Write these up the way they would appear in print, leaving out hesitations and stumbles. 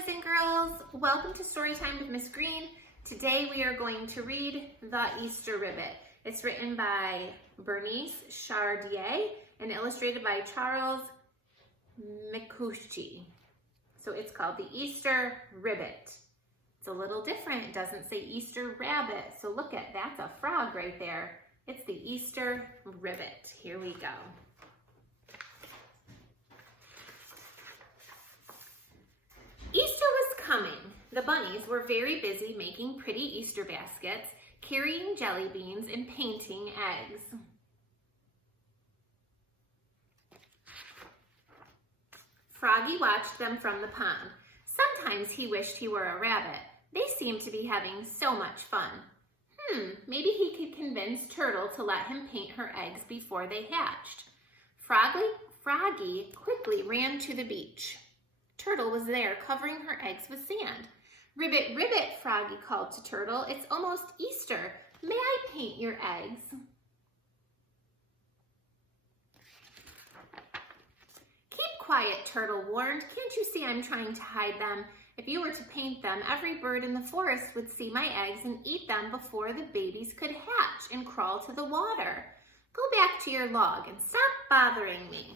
boys and girls, welcome to Storytime with Miss Greene. Today we are going to read The Easter Ribbit. It's written by Bernice Chardier and illustrated by Charles Micucci. So it's called The Easter Ribbit. It's a little different. It doesn't say Easter Rabbit. So look at, that's a frog right there. It's the Easter Ribbit. Here we go. Easter was coming. The bunnies were very busy making pretty Easter baskets, carrying jelly beans, and painting eggs. Froggy watched them from the pond. Sometimes he wished he were a rabbit. They seemed to be having so much fun. Maybe he could convince Turtle to let him paint her eggs before they hatched. Froggy quickly ran to the beach. Turtle was there, covering her eggs with sand. "Ribbit, Ribbit," Froggy called to Turtle. "It's almost Easter. May I paint your eggs?" "Keep quiet," Turtle warned. "Can't you see I'm trying to hide them? If you were to paint them, every bird in the forest would see my eggs and eat them before the babies could hatch and crawl to the water. Go back to your log and stop bothering me."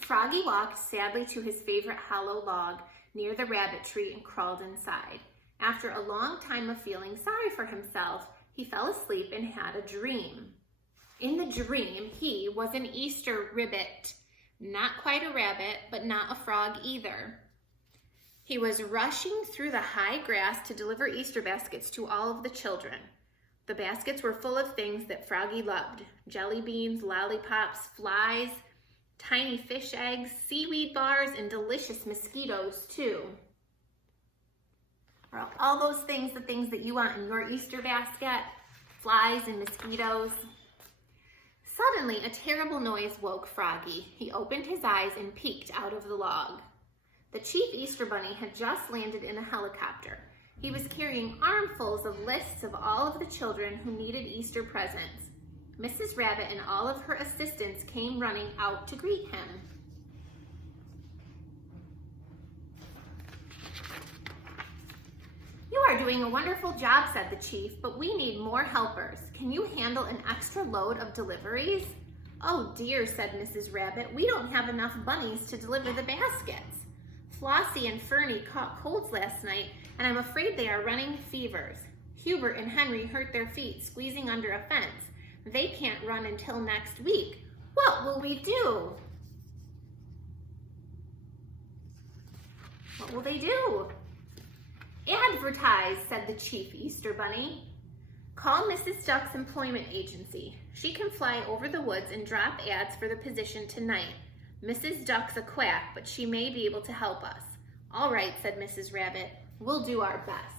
Froggy walked sadly to his favorite hollow log near the rabbit tree and crawled inside. After a long time of feeling sorry for himself, he fell asleep and had a dream. In the dream, he was an Easter Ribbit. Not quite a rabbit, but not a frog either. He was rushing through the high grass to deliver Easter baskets to all of the children. The baskets were full of things that Froggy loved: jelly beans, lollipops, flies, tiny fish eggs, seaweed bars, and delicious mosquitoes too. Are all those things the things that you want in your Easter basket? Flies and mosquitoes? Suddenly, a terrible noise woke Froggy. He opened his eyes and peeked out of the log. The chief Easter bunny had just landed in a helicopter. He was carrying armfuls of lists of all of the children who needed Easter presents. Mrs. Rabbit and all of her assistants came running out to greet him. "You are doing a wonderful job," said the chief, "but we need more helpers. Can you handle an extra load of deliveries?" "Oh dear," said Mrs. Rabbit, "we don't have enough bunnies to deliver the baskets. Flossie and Fernie caught colds last night, and I'm afraid they are running fevers. Hubert and Henry hurt their feet squeezing under a fence. They can't run until next week. What will we do?" "What will they do?" "Advertise," said the chief Easter bunny. "Call Mrs. Duck's employment agency. She can fly over the woods and drop ads for the position tonight. Mrs. Duck's a quack, but she may be able to help us." "All right," said Mrs. Rabbit. "We'll do our best."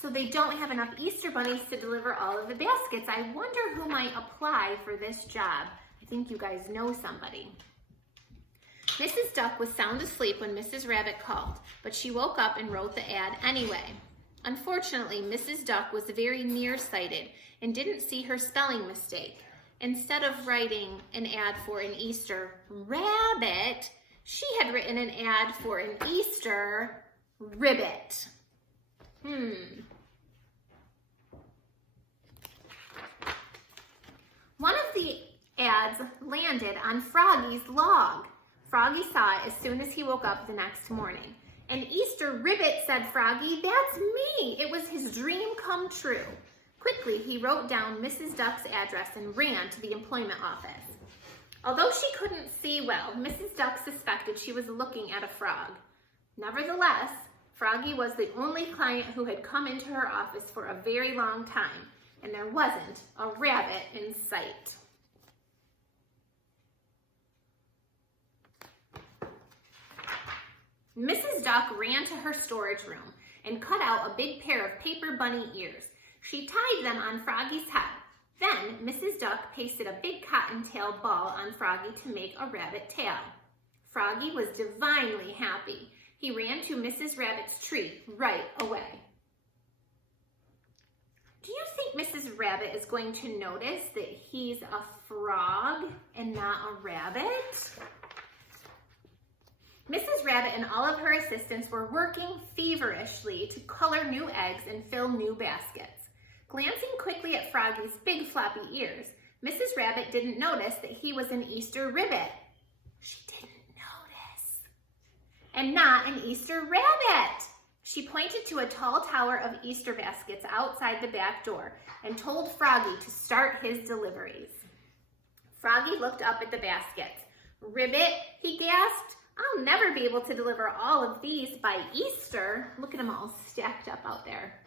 So they don't have enough Easter bunnies to deliver all of the baskets. I wonder who might apply for this job. I think you guys know somebody. Mrs. Duck was sound asleep when Mrs. Rabbit called, but she woke up and wrote the ad anyway. Unfortunately, Mrs. Duck was very nearsighted and didn't see her spelling mistake. Instead of writing an ad for an Easter rabbit, she had written an ad for an Easter Ribbit. One of the ads landed on Froggy's log. Froggy saw it as soon as he woke up the next morning. "An Easter Ribbit," said Froggy. "That's me." It was his dream come true. Quickly, he wrote down Mrs. Duck's address and ran to the employment office. Although she couldn't see well, Mrs. Duck suspected she was looking at a frog. Nevertheless, Froggy was the only client who had come into her office for a very long time, and there wasn't a rabbit in sight. Mrs. Duck ran to her storage room and cut out a big pair of paper bunny ears. She tied them on Froggy's head. Then Mrs. Duck pasted a big cottontail ball on Froggy to make a rabbit tail. Froggy was divinely happy. He ran to Mrs. Rabbit's tree right away. "Do you think think Mrs. Rabbit is going to notice that he's a frog and not a rabbit? Mrs. Rabbit and all of her assistants were working feverishly to color new eggs and fill new baskets. Glancing quickly at Froggy's big floppy ears, Mrs. Rabbit didn't notice that he was an Easter Ribbit. She didn't notice. And not an Easter Rabbit. She pointed to a tall tower of Easter baskets outside the back door and told Froggy to start his deliveries. Froggy looked up at the baskets. "Ribbit," he gasped, "I'll never be able to deliver all of these by Easter." Look at them all stacked up out there.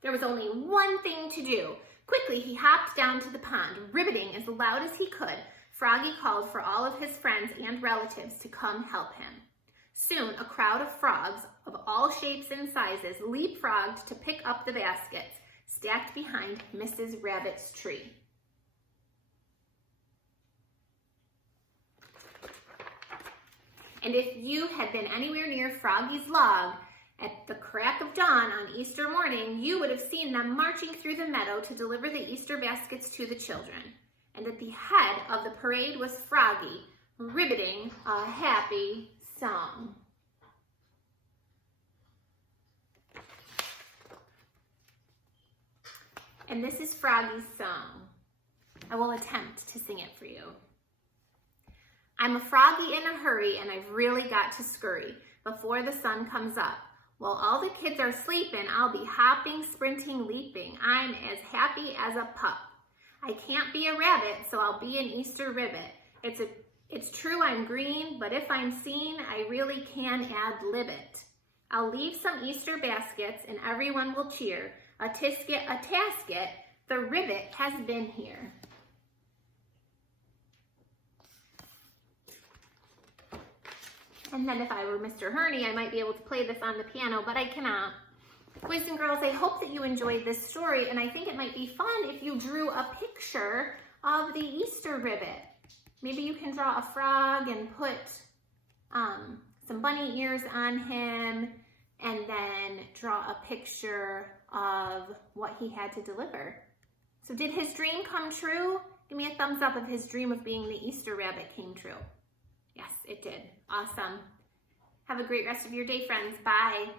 There was only one thing to do. Quickly, he hopped down to the pond, ribbiting as loud as he could. Froggy called for all of his friends and relatives to come help him. Soon, a crowd of frogs of all shapes and sizes leapfrogged to pick up the baskets stacked behind Mrs. Rabbit's tree. And if you had been anywhere near Froggy's log at the crack of dawn on Easter morning, you would have seen them marching through the meadow to deliver the Easter baskets to the children. And at the head of the parade was Froggy, ribbiting a happy song. And this is Froggy's song. I will attempt to sing it for you. "I'm a froggy in a hurry, and I've really got to scurry before the sun comes up. While all the kids are sleeping, I'll be hopping, sprinting, leaping. I'm as happy as a pup. I can't be a rabbit, so I'll be an Easter Ribbit. It's true I'm green, but if I'm seen, I really can ad-lib it. I'll leave some Easter baskets, and everyone will cheer. A tisket, a tasket, the ribbit has been here." And then if I were Mr. Herney, I might be able to play this on the piano, but I cannot. Boys and girls, I hope that you enjoyed this story, and I think it might be fun if you drew a picture of the Easter Ribbit. Maybe you can draw a frog and put some bunny ears on him, and then draw a picture of what he had to deliver. So did his dream come true? Give me a thumbs up if his dream of being the Easter Rabbit came true. Yes, it did. Awesome. Have a great rest of your day, friends. Bye.